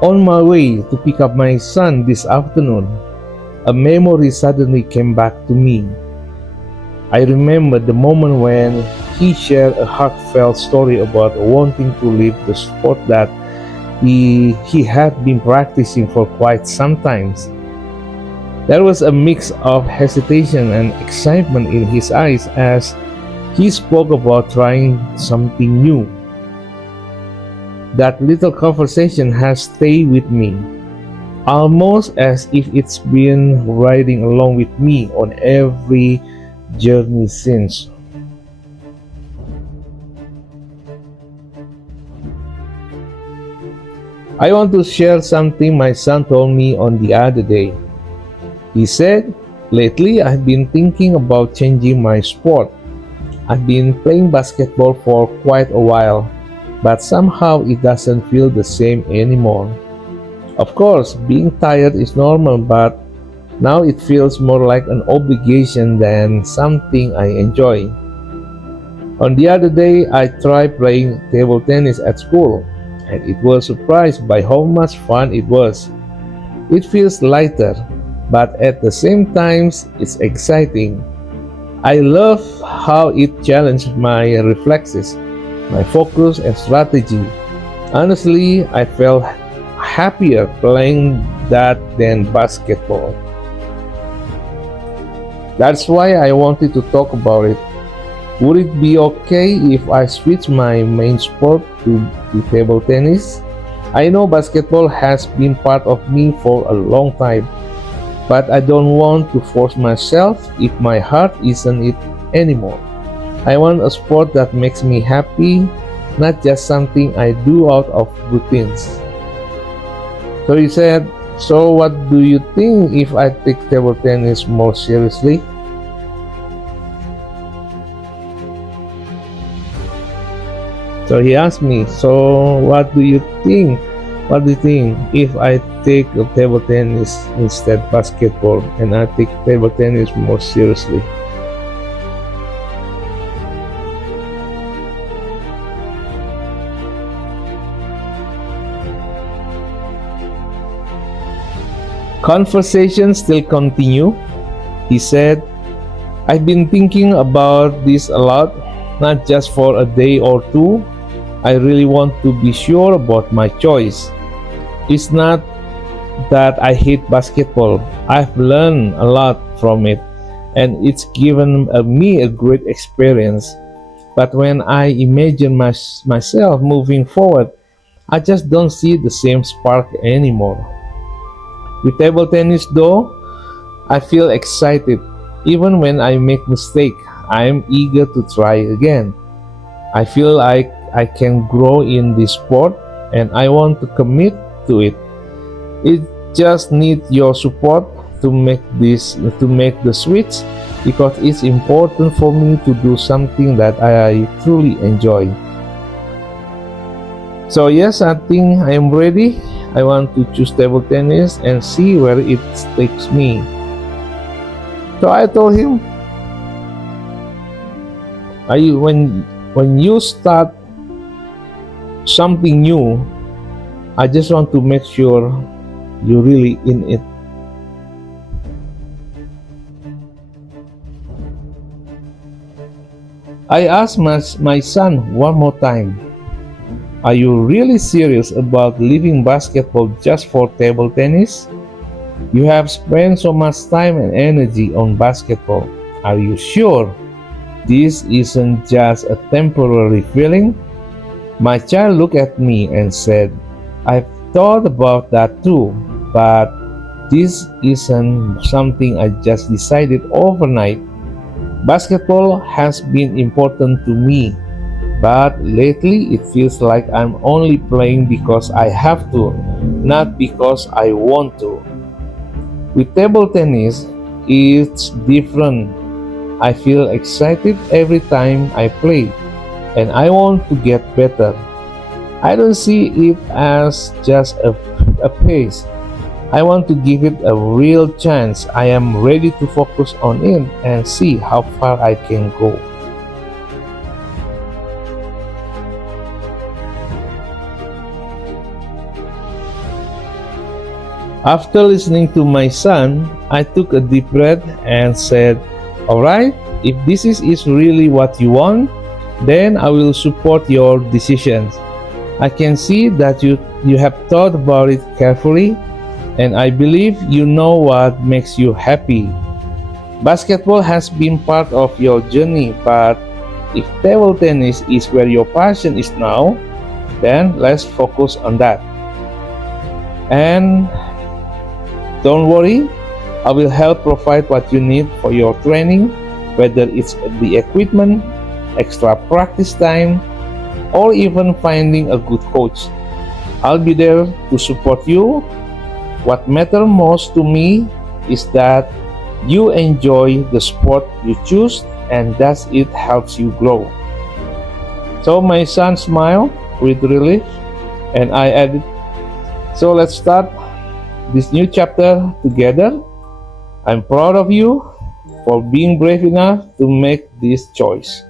On my way to pick up my son this afternoon, a memory suddenly came back to me. I remember the moment when he shared a heartfelt story about wanting to leave the sport that he had been practicing for quite some time. There was a mix of hesitation and excitement in his eyes as he spoke about trying something new. That little conversation has stayed with me, almost as if it's been riding along with me on every journey since. I want to share something my son told me on the other day. He said, lately I've been thinking about changing my sport. I've been playing basketball for quite a while, but somehow it doesn't feel the same anymore. Of course, being tired is normal, but now it feels more like an obligation than something I enjoy. On the other day, I tried playing table tennis at school, and it was surprised by how much fun it was. It feels lighter, but at the same time, it's exciting. I love how it challenged my reflexes, my focus, and strategy. Honestly, I felt happier playing that than basketball. That's why I wanted to talk about it. Would it be okay if I switch my main sport to table tennis? I know basketball has been part of me for a long time, but I don't want to force myself if my heart isn't it anymore. I want a sport that makes me happy, not just something I do out of routines. So he said, so what do you think if I take table tennis more seriously? So he asked me, so what do you think? What do you think if I take table tennis instead basketball and I take table tennis more seriously? Conversations still continue. He said, I've been thinking about this a lot, not just for a day or two. I really want to be sure about my choice. It's not that I hate basketball. I've learned a lot from it, and it's given me a great experience. But when I imagine myself moving forward, I just don't see the same spark anymore. With table tennis, though, I feel excited. Even when I make mistake, I am eager to try again. I feel like I can grow in this sport, and I want to commit to it. It just needs your support to make the switch because it's important for me to do something that I truly enjoy. So yes, I think I am ready. I want to choose table tennis and see where it takes me. So I told him, when you start something new, I just want to make sure you're really in it. I asked my son one more time, are you really serious about leaving basketball just for table tennis? You have spent so much time and energy on basketball. Are you sure this isn't just a temporary feeling? My child looked at me and said, I've thought about that too, but this isn't something I just decided overnight. Basketball has been important to me, but lately it feels like I'm only playing because I have to, not because I want to. With table tennis, it's different. I feel excited every time I play, and I want to get better. I don't see it as just a pace. I want to give it a real chance. I am ready to focus on it and see how far I can go. After listening to my son, I took a deep breath and said, "All right, if this is really what you want, then I will support your decisions. I can see that you have thought about it carefully, and I believe you know what makes you happy. Basketball has been part of your journey, but if table tennis is where your passion is now, then let's focus on that. And don't worry, I will help provide what you need for your training, whether it's the equipment, extra practice time, or even finding a good coach. I'll be there to support you. What matters most to me is that you enjoy the sport you choose and that it helps you grow." So my son smiled with relief and I added, "So let's start this new chapter together. I'm proud of you for being brave enough to make this choice."